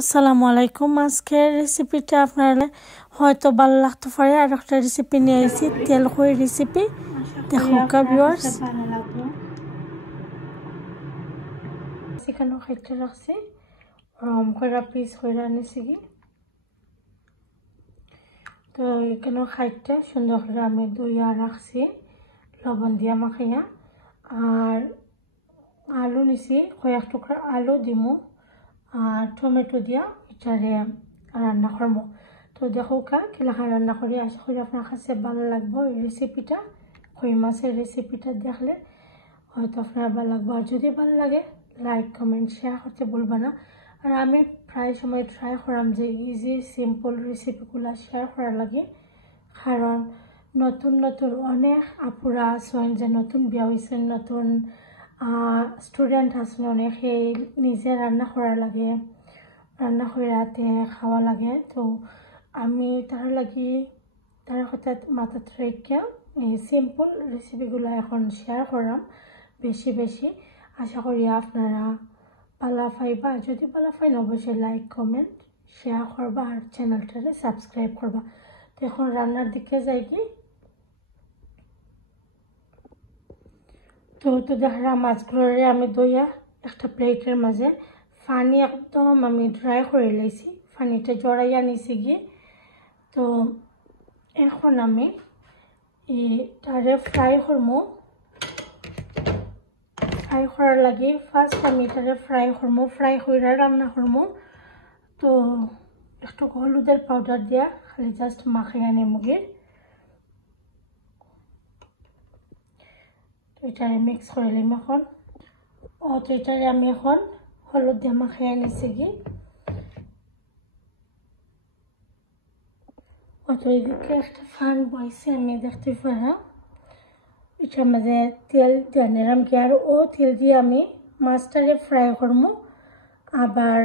আসসালামু আলাইকুম। আজকের রেসিপিটা আপনারা হয়তো ভালো লাগতে পারে। আর একটা রেসিপি নিয়ে এসেছি, তেল খই রেসিপি। দেখো ভিউয়ার্স, এখানে খাইতে রাখছি কয়টা পিস করে আনিছি কি। তো এখানে খাইতে সুন্দর করে আমি ধুইয়া রাখছি লবণ দিয়া মাখাইয়া। আর আলু নিছি, কয়েক টুকরা আলু দিমু আর টমেটো দিয়া এটারে রান্না করবো। তো দেখো কিলাখা রান্না করি, আশা করি আপনার কাছে ভালো লাগবে। এই রেসিপিটা কই মাছের রেসিপিটা দেখলে হয়তো আপনার ভালো লাগবে। আর যদি ভালো লাগে লাইক কমেন্ট শেয়ার করতে ভুলবা না। আর আমি প্রায় সময় ট্রাই করাম যে ইজি সিম্পল রেসিপিগুলো শেয়ার করার লাগে, কারণ নতুন নতুন অনেক আপুরা আছেন যে নতুন বিয়া হয়েছেন, নতুন স্টুডেন্ট আছেন অনেক, সেই নিজে রান্না করার লাগে, রান্না করে রাতে খাওয়া লাগে। তো আমি তার লাগি তার কথা মাথাত রেখে এই সিম্পল রেসিপিগুলো এখন শেয়ার করাম বেশি বেশি। আশা করি আপনারা ভালো পাইবা। যদি ভালো পাইন অবশ্যই লাইক কমেন্ট শেয়ার করবা আর চ্যানেলটারে সাবস্ক্রাইব করবা। তো এখন রান্নার দিকে যাই কি। তো দেখা মাছগুলোরে আমি দইয়া একটা প্লেটের মাঝে পানি একদম আমি ড্রাই করে লাইছি, পানিটা জড়াইয়া নিছি গিয়ে। তো এখন আমি এটারে ফ্রাই করবো। ফ্রাই করার লাগে ফার্স্ট আমি এটারে ফ্রাই করবো, ফ্রাই করে রান্না করবো। তো একটু হলুদের পাউডার দিয়া খালি জাস্ট মাখাইয়া নেমুগে। তো এটারে মিক্স করে নিম এখন। তো এটারে আমি এখন হলুদ দিয়ে মাখাইয়া নিছি গিয়ে। তো এদিকে একটা ফান বইছে আমি দেখতে পারা, এটার মাঝে তেল দিয়ে নিলাম কি। আর তেল দিয়ে আমি মাছটারে ফ্রাই করবো, আবার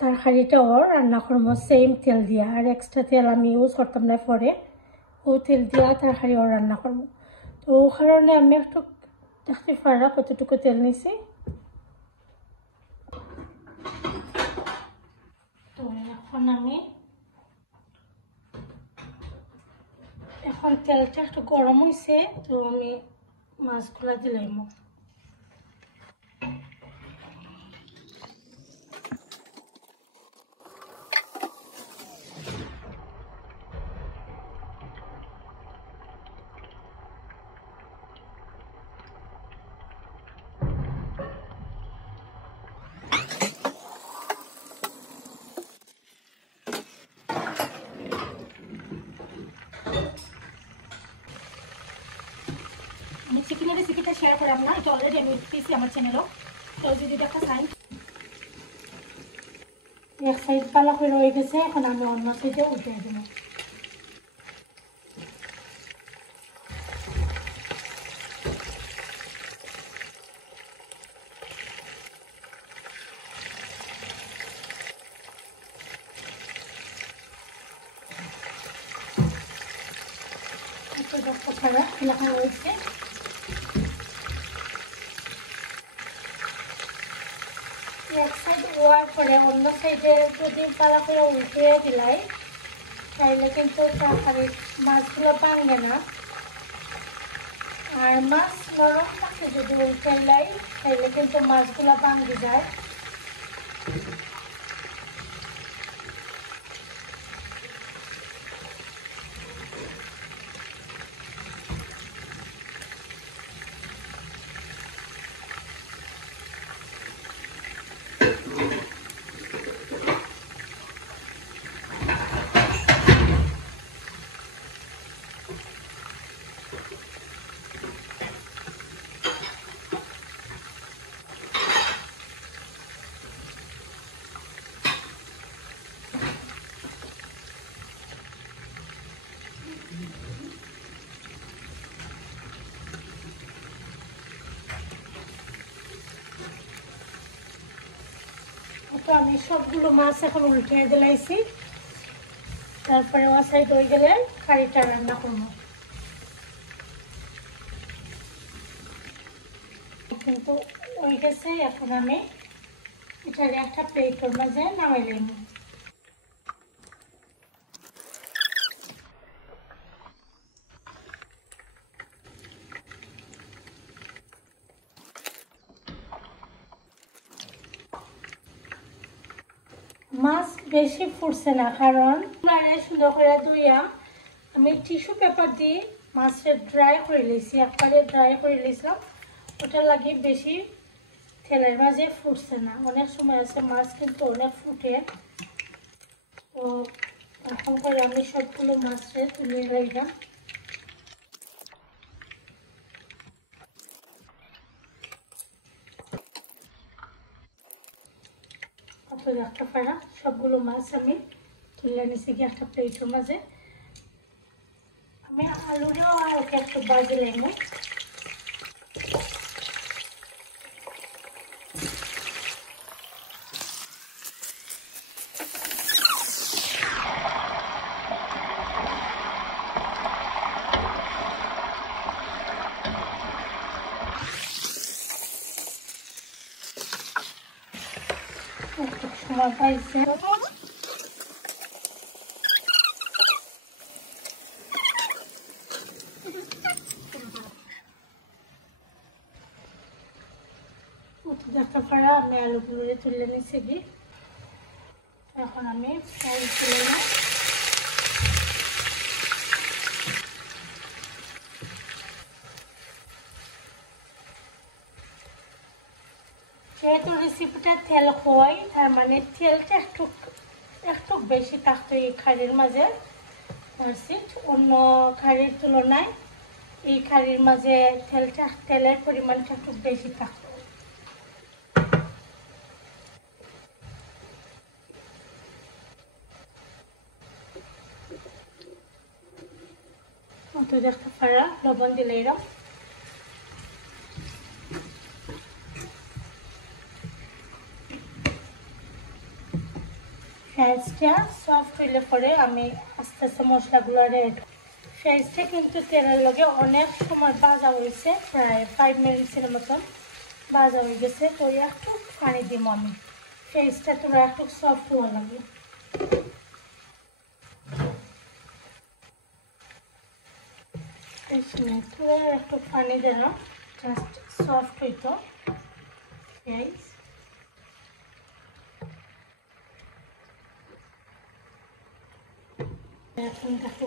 তরকারিটাও রান্না করবো সেম তেল দিয়া। আর এক্সট্রা তেল আমি ইউজ করতাম না, পরে তেল দিয়া তরকারিও রান্না করবো। তো ও কারণে আমি একটু দেখতে পারা কতটুকু তেল নিছি। তো এখন তেলটা একটু গরম হয়েছে, তো আমি মাছগুলা দিলাম। আমি চিকেনের রেসিপিটা শেয়ার করলাম না, এটা অলরেডি আমি দিয়েছি আমার চ্যানেলও। তো যদি দেখা চাই, এক সাইড পালা করে রয়ে গেছে, এখন আমি অন্য সাইডে উঠে দেবো। এলাকা রয়েছে এক সাইড ওয়ার করে অন্য সাইডে যদি পালা করে উল্টে দিলাই তাইলে কিন্তু তরকারি মাছগুলো ভাঙবে না। আর মাছ নরম থাকে যদি উল্টে লাই তাইলে কিন্তু মাছগুলো ভাঙে যায়। তো আমি সবগুলো মাছ এখন উল্টে দিলাইছি, তারপরে ও সাইড হয়ে গেলে কারিটা রান্না করবো। কিন্তু হয়ে গেছে, এখন আমি এটার একটা প্লেটের মাঝে নামাই লইব। মাছ বেশি ফুটছে না, কারণ সুন্দর করে ধুইয়া আমি টিস্যু পেপার দিয়ে মাছটা ড্রাই করে লিয়েছি, একবারে ড্রাই করে লিয়েছিলাম। ওটা লাগিয়ে বেশি তেলের মাঝে ফুটছে না। অনেক সময় আছে মাছ কিন্তু অনেক ফুটে। তো এখন করে আমি সবগুলো মাছটা তুলে রাখলাম। একটা পাড়া সবগুলো মাছ আমি তুলে নিছি গিয়ে একটা প্লেটের মাঝে। আমি আলুটাও ওকে একটু বাজে নেব। একটু সময় পাইছে। একটা পাড়া আমি আলুগুলো তুলে নিছি গিয়ে। এখন আমি ফ্রাই তুলে নেব। যেহেতু রেসিপিটা তেল হয়, তার মানে তেলটা একটু বেশি থাকতো এই খাড়ির মাঝে। অন্য খাড়ির তুলনায় এই খাড়ির মাঝে তেলের পরিমাণটা একটু বেশি থাকতো। তো দেখতে পারা লবণ দিলে এরকম পেঁয়াজটা সফট হইলে পরে আমি আস্তে আস্তে মশলাগুলো রেড। পেঁয়াজটা কিন্তু তেলের লগে অনেক সময় ভাজা হয়েছে, প্রায় 5 মিনিটের মতন ভাজা হয়ে গেছে। তো একটু পানি দিব আমি, পেঁয়াজটা তোরা একটু সফট হওয়া লাগে। তোরা একটু পানি দিলাম, জাস্ট সফট হইতো পেঁয়াজ। এখন দেখো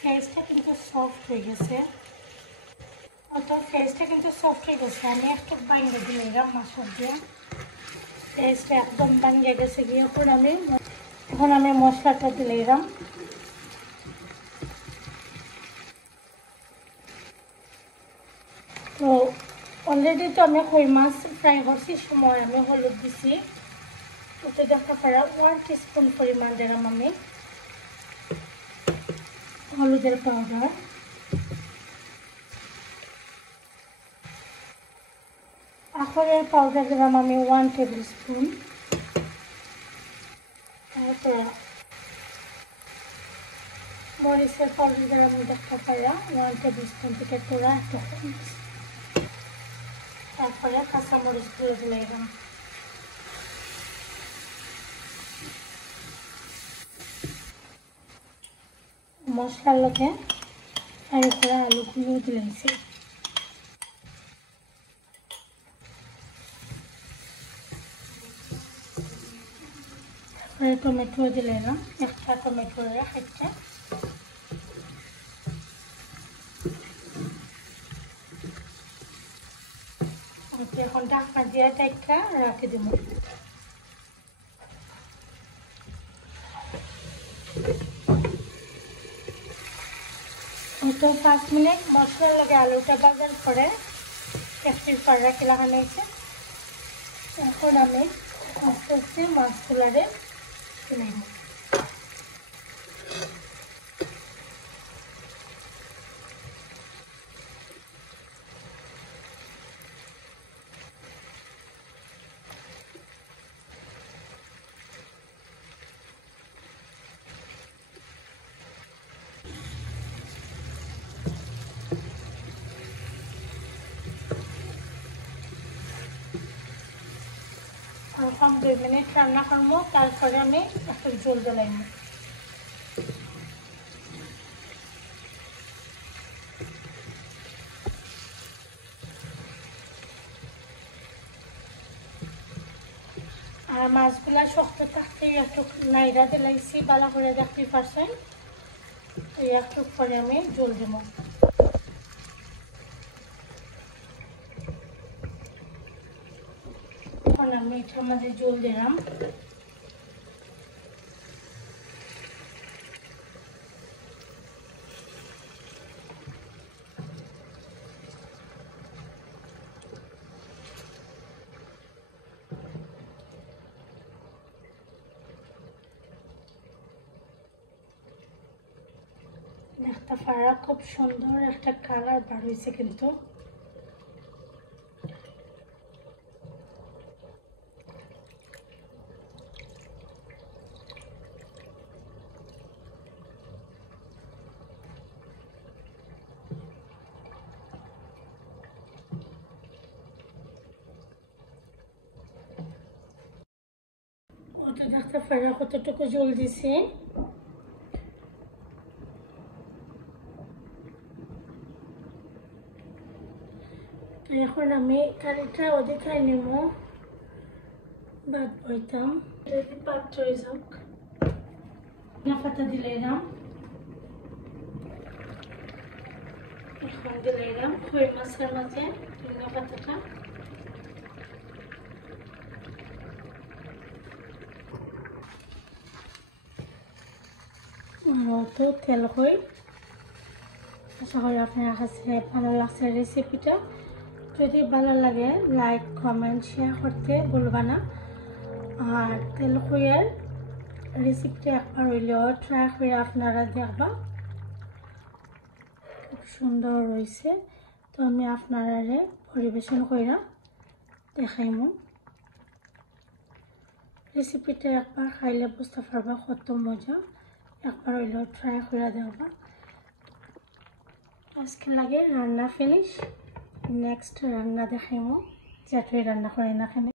পেঁয়াজটা কিন্তু সফট হয়ে গেছে। পেঁয়াজটা কিন্তু সফট হয়ে গেছে। আমি একটু বাইন্দে দিলাম মশলা দিয়ে, পেঁয়াজটা একদম বাইন্দে গেছে গিয়ে। এখন আমি মশলাটা দিলাম। তো অলরেডি তো আমি কই মাছ ফ্রাই করছি, সময় আমি হলুদ দিছি। ওতে দেখা পারা 1 টিস্পুন পরিমাণ দিলাম আমি হলুদের পাউডার। আখরের পাউডার দিলাম আমি 1 টেবিল স্পুন। তারপর মরিচের পাউডার দিলাম দেখা পারা 1 টেবিল স্পুন থেকে তোরা একটু। তারপরে কাঁচামরিচগুলো দিলাম। মশলার লোকে ফ্রাই করা আলুগুলো দিয়েছি। তারপরে টমেটো দিলাম, একটা টমেটো একটা। এখন ঢাকনা দিয়ে ঢাকা রাখে দেব। তো 5 মিনিট মশলার লগে আলুটা ভাজার পরে একটির পর রাখি লাগানো হয়েছে। এখন আমি আস্তে আস্তে মাছগুলারে তুলে নেব। কম 2 মিনিট রান্না করবো, তারপরে আমি একটু জল জ্বালাইব। আর মাছগুলা শক্ত থাকতে একটু নাইরা দিলাইছি, ভালো করে দেখতে পারছেন। এই একটু পরে আমি জল দেবো। এখন আমি এটার মাঝে জল দিলাম। একটা ফাড়া খুব সুন্দর একটা কালার বার হয়েছে কিন্তু। ওটা দেখতে ফাড়া কতটুকু জল দিছে। এখন আমি কারিটা ওদিকে নিব, ভাত বইতাম যদি পাত্র হয়ে যাক। পাতা দিলাম, এখন দিলাম কই মাছের মাঝে ধনিয়া পাতাটা। তো তেল কই। আশা করি আপনার কাছে ভালো লাগছে রেসিপিটা। যদি ভালো লাগে লাইক কমেন্ট শেয়ার করতে ভুলবা না। আর তেল কইয়ের রেসিপিটা একবার হইলেও ট্রাই করে আপনারা দেখবা, খুব সুন্দর রয়েছে। তো আমি আপনারা পরিবেশন কইরা দেখাইমু। রেসিপিটা একবার খাইলে বুঝতে পারবা কত মজা। একবার হইলেও ট্রাই করে দেখবা। আজকে লাগে রান্না ফিনিশ। নেক্সট রান্না দেখাইমু, যেটাই রান্না করি না কেন।